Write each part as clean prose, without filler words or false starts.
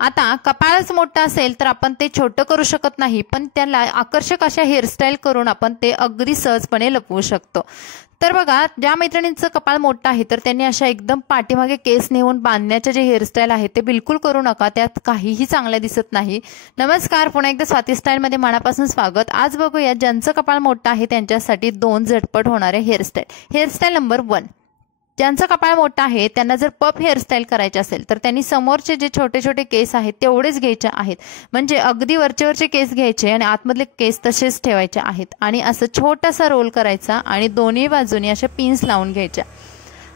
आता कपाळच मोठं असेल तर आपण ते छोटं करू शकत नाही, पण त्याला आकर्षक अशा हेअरस्टाईल करून आपण ते अगदी सहजपणे लपवू शकतो। तर बघा, ज्या मैत्रिणींचं कपाळ मोठं आहे तर त्यांनी अशा एकदम पाठीमागे केस नेऊन बांधण्याचे जे हेअरस्टाईल आहे ते बिलकुल करू नका, त्यात काहीही चांगलं दिसत नाही। नमस्कार, पुन्हा एकदा स्वाती स्टाईलमध्ये मनापासून स्वागत। आज बघूया ज्यांचं कपाळ मोठं आहे त्यांच्यासाठी 2 झटपट होणारे हेअरस्टाईल। हेअरस्टाईल नंबर 1, ज्यांचं कपाळ मोठं आहे त्यांना जर पफ हेअरस्टाईल करायचे असेल तर त्यांनी समोरचे जे छोटे छोटे केस आहेत तेवढेच घ्यायचे आहेत, म्हणजे अगदी वरचे केस घ्यायचे आणि आतमधले केस तसेच ठेवायचे आहेत आणि असं छोटासा रोल करायचा आणि दोन्ही बाजूनी अशा पिन्स लावून घ्यायच्या।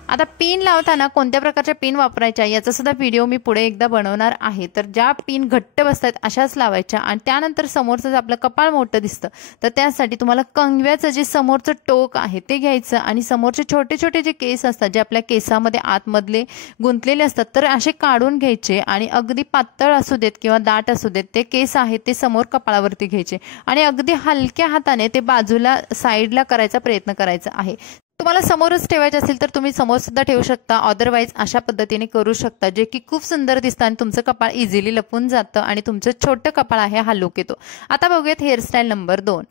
आता पिन लावताना कोणत्या प्रकारच्या पिन वापरायच्या याचा सुद्धा व्हिडिओ मी पुढे एकदा बनवणार आहे, तर ज्या पिन घट्ट बसतात अशाच लावायच्या। आणि त्यानंतर समोरचं जर आपलं कपाळ मोठं दिसतं तर त्यासाठी तुम्हाला कंगव्याचं जे समोरचं टोक आहे ते घ्यायचं आणि समोरचे छोटे छोटे जे केस असतात जे आपल्या केसामध्ये आतमधले गुंतलेले असतात तर असे काढून घ्यायचे आणि अगदी पातळ असू देत किंवा दाट असू देत ते केस आहेत ते समोर कपाळावरती घ्यायचे आणि अगदी हलक्या हाताने ते बाजूला साईडला करायचा प्रयत्न करायचा आहे। तुम्हाला समोरच ठेवायचे असेल तर तुम्ही समोर सुद्धा ठेवू शकता, अदरवाइज अशा पद्धतीने करू शकता, जे की खूप सुंदर दिसतं आणि तुमचं कपाळ इझिली लपून जातं आणि तुमचं छोटं कपाळ आहे हा लुक येतो। आता बघूयात हेअरस्टाईल नंबर 2।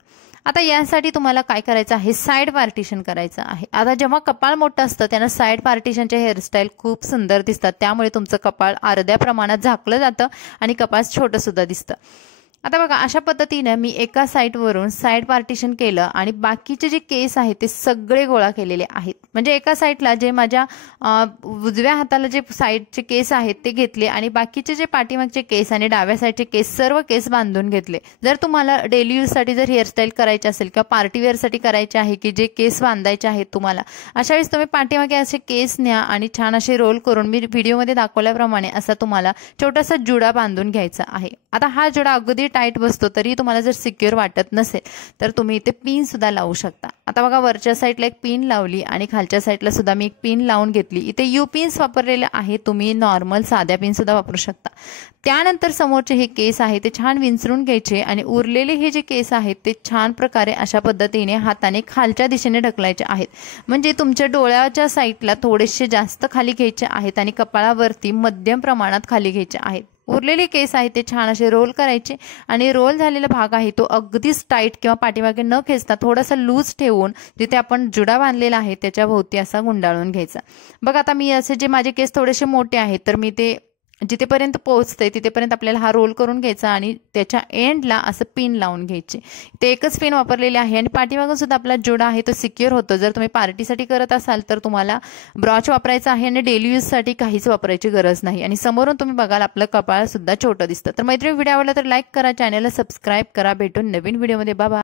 आता यासाठी तुम्हाला काय करायचं आहे, साइड पार्टिशन करायचं आहे। आता जेव्हा कपाळ मोठं असतं त्यांना साइड पार्टिशनचे हेअरस्टाईल खूप सुंदर दिसतात, त्यामुळे तुमचं कपाळ अर्ध्या प्रमाणात झाकलं जातं आणि कपाळ छोटं सुद्धा दिसतं। आता बघा, अशा पद्धतीने मी एका साईडवरून साइड पार्टिशन केलं आणि बाकीचे जे केस आहेत ते सगळे गोळा केलेले आहेत। म्हणजे एका साईडला जे माझ्या उजव्या हाताला जे साईडचे केस आहेत ते घेतले आणि बाकीचे जे पाठीमागचे केस आणि डाव्या साईडचे केस सर्व केस बांधून घेतले। जर तुम्हाला डेली यूजसाठी जर हेअरस्टाईल करायची असेल किंवा पार्टी वेअरसाठी करायचे आहे की जे केस बांधायचे आहेत तुम्हाला, अशा वेळेस तुम्ही पाठीमागे असे केस न्या आणि छान असे रोल करून मी व्हिडिओमध्ये दाखवल्याप्रमाणे असा तुम्हाला छोटासा जुडा बांधून घ्यायचा आहे। आता हा जुडा अगदी टाईट बसतो, तरी तुम्हाला जर सिक्युअर वाटत नसेल तर तुम्ही इथे पिन सुद्धा लावू शकता। आता बघा, वरच्या साईडला एक पिन लावली आणि खालच्या साईडला सुद्धा मी एक पिन लावून घेतली। इथे यू पिन्स वापरलेले आहे, तुम्ही नॉर्मल साध्या पिन सुद्धा वापरू शकता। त्यानंतर समोरचे हे केस आहे ते छान विंचरून घ्यायचे आणि उरलेले हे जे केस आहेत ते छान प्रकारे अशा पद्धतीने हाताने खालच्या दिशेने ढकलायचे आहेत, म्हणजे तुमच्या डोळ्याच्या साईडला थोडेसे जास्त खाली घ्यायचे आहेत आणि कपाळावरती मध्यम प्रमाणात खाली घ्यायचे आहेत। उरलेले केस आहेत ते छान असे रोल करायचे आणि रोल झालेला भाग आहे तो अगदीच टाईट किंवा पाठीमागे न खेचता थोडासा लूज ठेवून जिथे आपण जुडा बांधलेला आहे त्याच्या भोवती असा गुंडाळून घ्यायचा। बघा, आता मी असे जे माझे केस थोडेसे मोठे आहेत तर मी ते जिथेपर्यंत पोहोचते तिथेपर्यंत आपल्याला हा रोल करून घ्यायचा आणि त्याच्या एंडला असं पिन लावून घ्यायचे। ते एकच पिन वापरलेले आहे आणि पाठीमागून सुद्धा आपला जुडा आहे तो सिक्युअर होतो। जर तुम्ही पार्टीसाठी करत असाल तर तुम्हाला ब्रॉच वापरायचा आहे आणि डेली यूजसाठी काहीच वापरायची गरज नाही आणि समोरून तुम्ही बघाल आपलं कपाळ सुद्धा छोटं दिसतं। तर मैत्रिणी, व्हिडिओ आवडला तर लाईक करा, चॅनलला सबस्क्राईब करा। भेटून नवीन व्हिडिओमध्ये, बाय बाय।